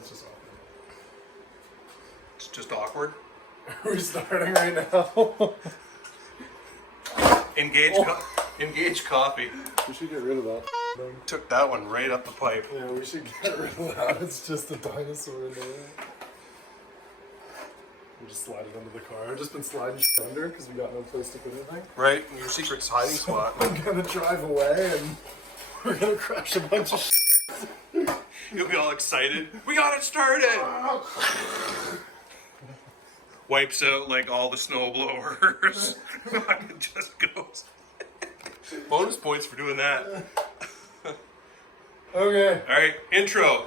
It's just awkward. It's just awkward. Are we starting right now? Engage coffee. We should get rid of that thing. Took that one right up the pipe. Yeah, we should get rid of that. It's just a dinosaur in there. We just slide it under the car. I've just been sliding shit under because we got no place to put anything. Right, your secret hiding spot. I'm gonna drive away and we're gonna crash a bunch of shit. You'll be all excited. We got it started! Wipes out like all the snow blowers. It just goes. Bonus points for doing that. Okay. Alright, intro.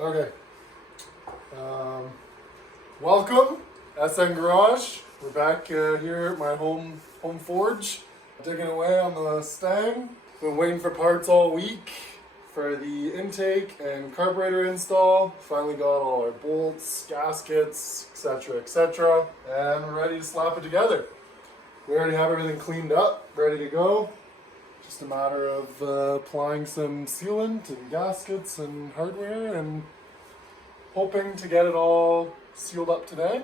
Okay. Welcome, SN Garage. We're back here at my home forge, digging away on the Mustang. Been waiting for parts all week for the intake and carburetor install. Finally got all our bolts, gaskets, etc., and we're ready to slap it together. We already have everything cleaned up, ready to go. Just a matter of applying some sealant and gaskets and hardware and hoping to get it all sealed up today.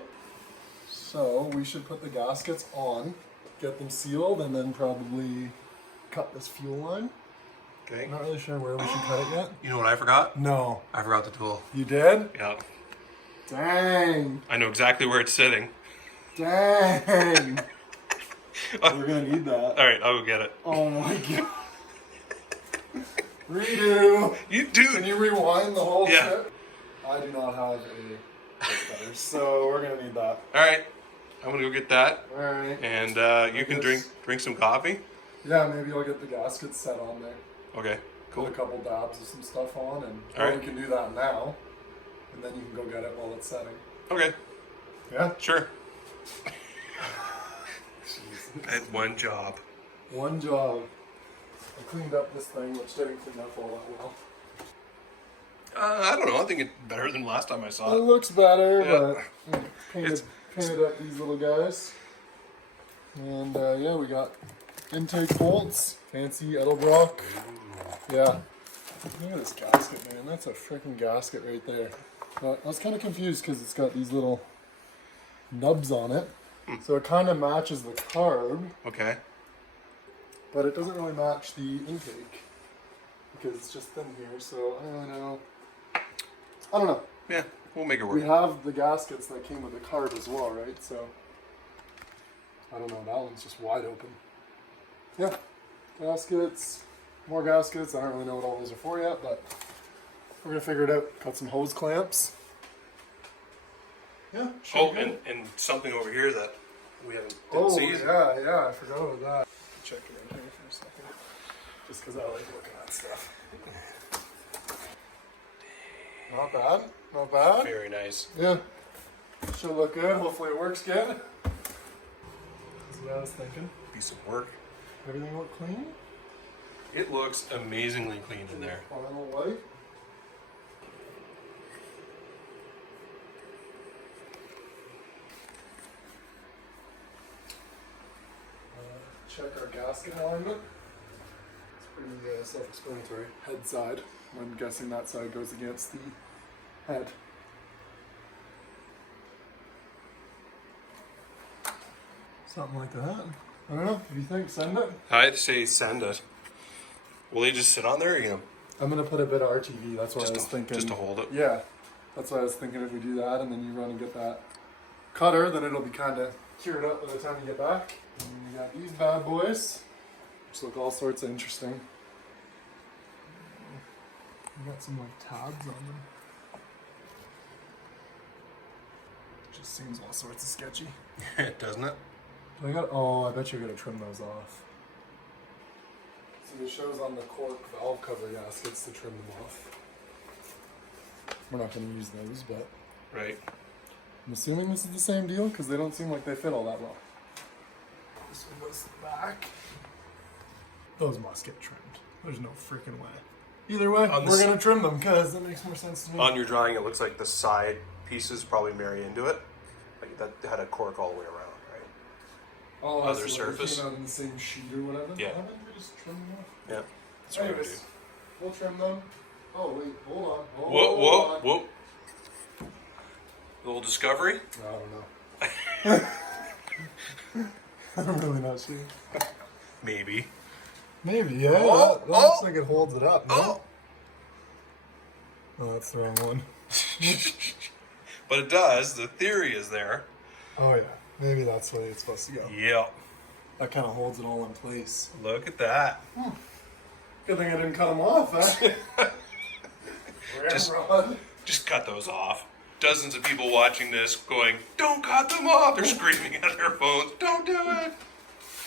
So we should put the gaskets on, get them sealed, and then probably cut this fuel line. Okay. Not really sure where we should cut it yet. You know what I forgot? No. I forgot the tool. You did? Yeah. Dang. I know exactly where it's sitting. Dang. We're gonna need that. Alright, I'll go get it. Oh my god. Redo. Can you rewind the whole Yeah. shit? I do not have a cutter, so we're gonna need that. Alright, I'm gonna go get that. Alright. And you can drink some coffee. Yeah, maybe I'll get the gaskets set on there. Okay, cool. Put a couple dabs of some stuff on, and Alright. we can do that now. And then you can go get it while it's setting. Okay, Yeah? sure. I had one job. One job. I cleaned up this thing, which didn't clean up all that well. I don't know, I think it's better than last time I saw It it. looks better, Yeah. but painted up these little guys. And yeah, we got intake bolts, fancy Edelbrock. Yeah. Look at this gasket, man. That's a freaking gasket right there. But I was kind of confused because it's got these little nubs on it. So it kind of matches the carb, Okay. but it doesn't really match the intake because it's just thin here. So I don't really know. I don't know. Yeah, we'll make it We work. have the gaskets that came with the carb as well, right? So I don't know. That one's just wide open. Yeah, gaskets, more gaskets. I don't really know what all those are for yet, but we're gonna figure it out. Got some hose clamps. Yeah. should Oh, be good. and something over here that we haven't Oh, seen. yeah, I forgot about that. Check it in here for a second. Just because I like looking at stuff. Not bad. Not bad. Very nice. Yeah. Should look good. Hopefully it works good. That's what I was thinking. Piece of work. Everything look clean? It looks amazingly clean in there. Final wipe. Check our gasket alignment. It's pretty self-explanatory. Head side. I'm guessing that side goes against the head. Something like that. I don't know. What do you think? Send it? I'd say send it. Will they just sit on there? Or you know, I'm gonna put a bit of RTV. That's what I was thinking. just to hold it. Yeah, that's what I was thinking. If we do that, and then you run and get that cutter, then it'll be kind of cured up by the time you get back. And we got these bad boys, which look all sorts of interesting. We got some like tabs on them. Just seems all sorts of sketchy. Doesn't it? I got. Oh, I bet you're gonna trim those off. So it shows on the cork valve cover gaskets to trim them off. We're not going to use those, but Right. I'm assuming this is the same deal because they don't seem like they fit all that well. This one goes to the back. Those must get trimmed. There's no freaking way. Either way, On we're this- going to trim them because it makes more sense to me. On your drawing, it looks like the side pieces probably marry into it. Like that had a cork all the way around, right? Oh, Other so like surface? It came out in the same sheet or whatever. Yeah. Why didn't we just trim them off? Yeah. That's what I would do. Anyways, we'll trim them. Oh wait, hold on. Hold Whoa, on. whoa. Little discovery? I don't know. I'm really not sure. Maybe. Maybe, yeah. Oh, that looks like it holds it up. No? Oh! Oh, that's the wrong one. But it does. The theory is there. Oh yeah, maybe that's the way it's supposed to go. Yeah. That kind of holds it all in place. Look at that. Good thing I didn't cut them off, huh? Just- Ramrod. Just cut those off. Dozens of people watching this going, don't cut them off. They're screaming at their phones, don't do it.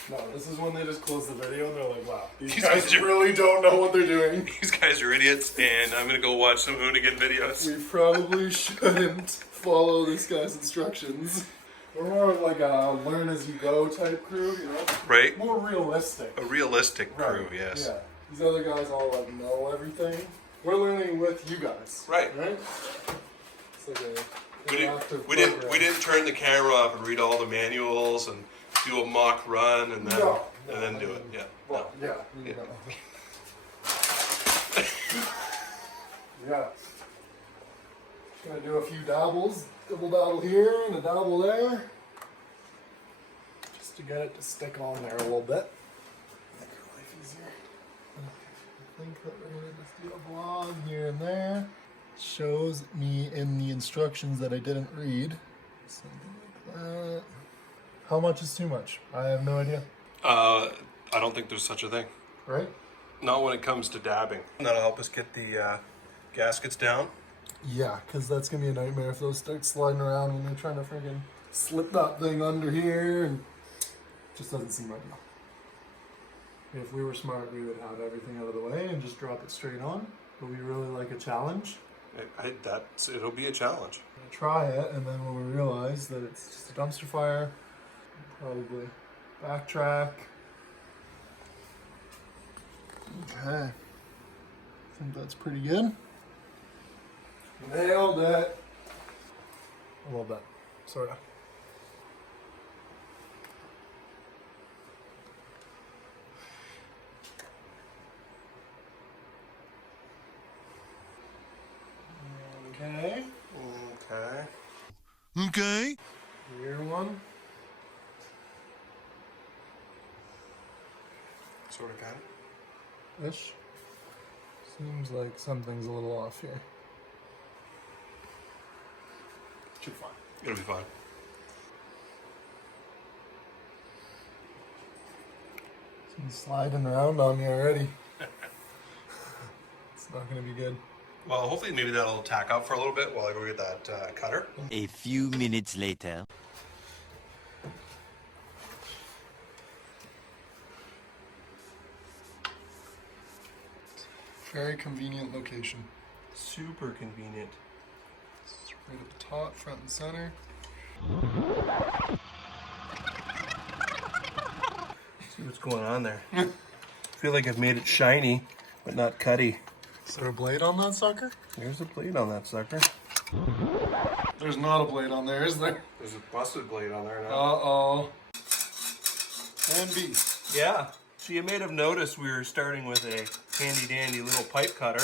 No, this is when they just close the video and they're like, wow, these These guys guys are- really don't know what they're doing. These guys are idiots, and I'm going to go watch some Hoonigan videos. We probably shouldn't follow this guy's instructions. We're more of like a learn as you go type crew, you know? Right? More realistic. A realistic crew, Right, yes. Yeah. These other guys all like know everything. We're learning with you guys. Right. Right? It's like a We interactive didn't program. turn the camera off and read all the manuals and do a mock run and then No, do it. Yeah. Well, No. yeah. Yeah. No. Yeah. Just gonna do a few dabbles. Double dabble here and a dabble there. Just to get it to stick on there a little bit. Make your life easier. I think that we're gonna just do a vlog here and there. Shows me in the instructions that I didn't read. Something like that. How much is too much? I have no idea. I don't think there's such a thing. Right? Not when it comes to dabbing. That'll help us get the gaskets down. Yeah, because that's going to be a nightmare if those start sliding around when they're trying to friggin' slip that thing under here, and it just doesn't seem ideal. If we were smart, we would have everything out of the way and just drop it straight on, but we really like a challenge. It'll be a challenge. We'll try it, and then when we realize that it's just a dumpster fire, probably backtrack. Okay. I think that's pretty good. Nailed it. A little bit, sort of. Okay. Okay. Okay. Here one. Sort of got it. Ish. Seems like something's a little off here. Should be fine. It'll be fine. He's sliding around on me already. It's not gonna be good. Well, hopefully maybe that'll tack up for a little bit while I go get that cutter. A few minutes later. Very convenient location. Super convenient. It's right at the top, front and center. See what's going on there. I feel like I've made it shiny, but not cutty. Is there a blade on that sucker? There's a blade on that sucker. There's not a blade on there, is there? There's a busted blade on there now. Uh-oh. And B. Yeah. So you may have noticed we were starting with a handy dandy little pipe cutter,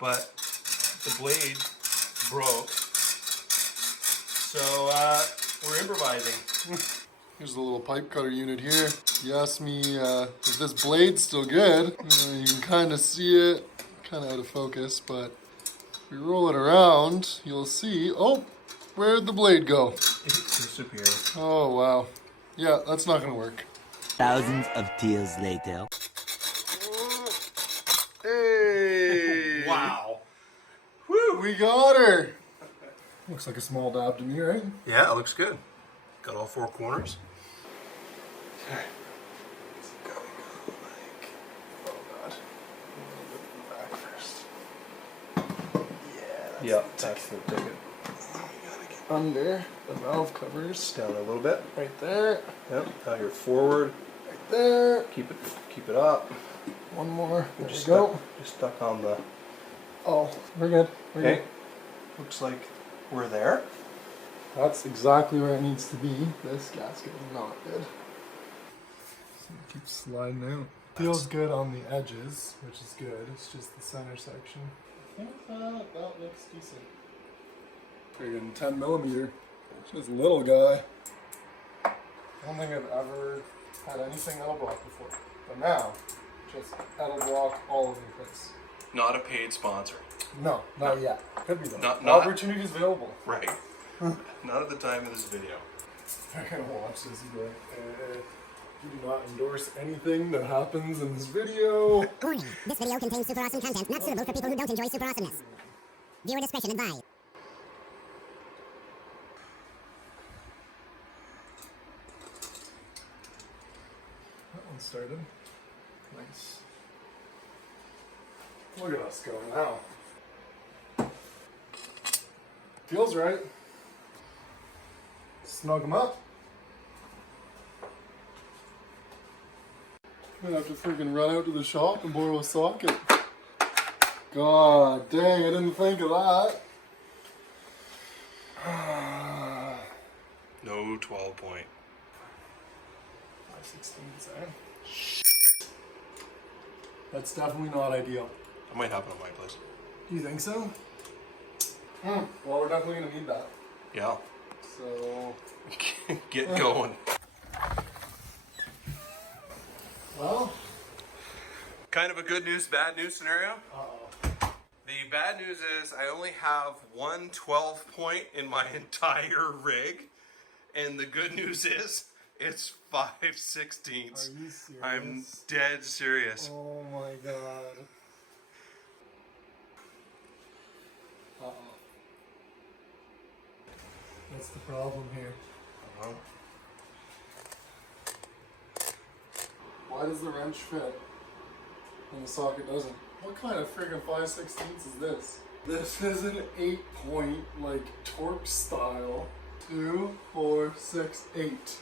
but the blade broke. So we're improvising. Here's the little pipe cutter unit here. You asked me if this blade's still good. You can kind of see it, kind of out of focus, but if we roll it around, you'll see, oh, where'd the blade go? It disappeared. Oh, wow. Yeah, that's not gonna work. Thousands of tears later. Hey! Wow. We got her! Looks like a small dab to me, right? Yeah, it looks good. Got all four corners. Okay. It's gotta go like, oh god. A little bit back first. Yeah, That's the ticket. we gotta get under the valve covers. Down a little bit. Right there, Yep. Now you're forward. right there. Keep it up. One more. There Just we go. Just stuck on the. Oh, we're good. We're Okay. good. Looks like we're there. That's exactly where it needs to be. This gasket is not good. So it keeps sliding out. Feels good on the edges, which is good. It's just the center section. I think that looks decent. Friggin' 10 millimeter. Just a little guy. I don't think I've ever had anything Edelbrock before. But now, just Edelbrock all over the place. Not a paid sponsor. No, not yet. Could be though. Not- Opportunities available. Right. Not at the time of this video. I'm gonna watch this and be like, you do not endorse anything that happens in this video. Warning, this video contains super awesome content not suitable for people who don't enjoy super awesomeness. Viewer discretion advised. That one started. Nice. Look at us go now. Feels right. Snug them up. I'm gonna have to freaking run out to the shop and borrow a socket. God dang, I didn't think of that. No 12 point. 5/16, eh? That's definitely not ideal. That might happen at my place. You think so? Well, we're definitely gonna need that. Yeah. So, Get going. well, Kind of a good news, bad news scenario. The bad news is I only have one 12 point in my entire rig. And the good news is it's 5/16. are you serious? I'm dead serious. Oh my god. Uh-oh. That's the problem here. Uh-huh. Why does the wrench fit and the socket doesn't? What kind of friggin' 5/16 is this? This is an 8-point, like, torque style. 2, 4, 6, 8.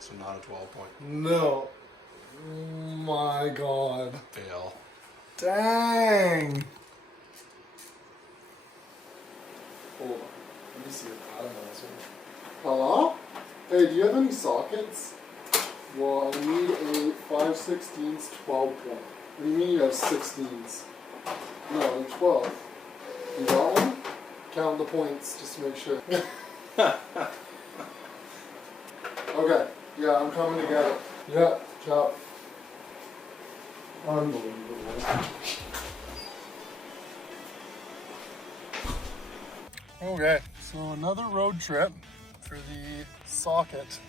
So not a 12 point. No. Oh my god. Fail. Dang. Hold on. Let me see your pattern on this one. Hello? Hey, do you have any sockets? Well, I need a 5/16 12 point. What do you mean you have 16s? No, they're 12. You got one? Count the points just to make sure. Okay. Yeah, I'm coming to get it. Yeah, ciao. Unbelievable. Okay, so another road trip for the socket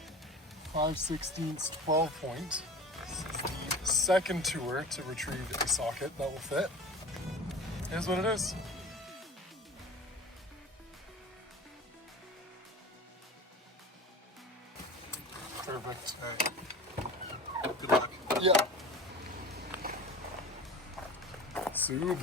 5/16 12 point. This is the second tour to retrieve a socket that will fit. Here's what it is. Perfect. Alright. Good luck. Yeah. Sub.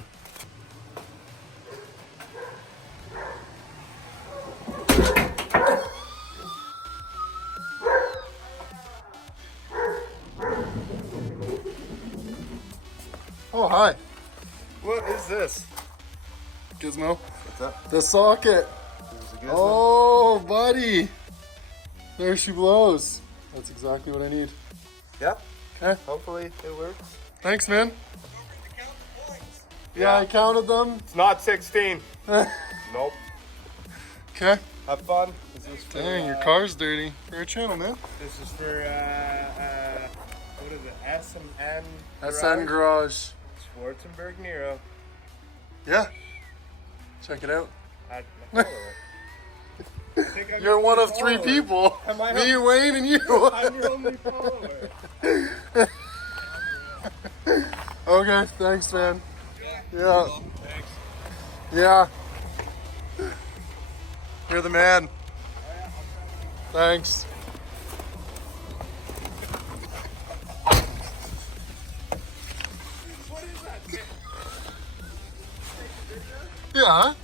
Oh, hi. What is this? Gizmo. What's up? The socket. Oh, buddy. There she blows. That's exactly what I need. Yep. Okay. Hopefully it works. Thanks, man. Yeah, I counted them. It's not 16. Nope. Okay. Have fun. This is for, Dang, your car's dirty. For a channel, man. This is for what is it? S&N SN Garage. Schwarzenberg Nero. Yeah. Check it out. I follow it. Think I'm You're your one only of 3 follower. people. Am I Me, Wayne, and you. I'm your only follower. Okay, thanks, man. Yeah. Thanks. Yeah. You're the man. Thanks. What is that? Yeah.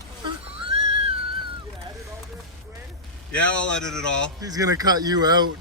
Yeah, I'll edit it all. He's gonna cut you out.